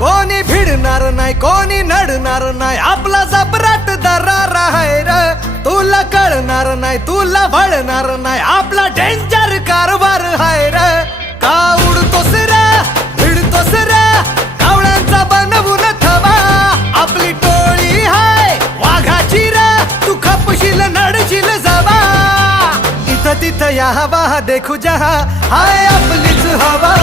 कोणी भिडणार नाही कोणी नडणार नाही आपला जबराट दरार आहे र तुला कळणार नाही तुला वळणार नाही आपला डेंजर कारभार आहे र का उडतोस रे भिडतोस रे कावळ्यांचा बनवून थवा आपली टोळी हाय वाघाची रे तू खपशील नडशील जवा इथं तिथं या हवा देखू जहा हाय आपलीच हवा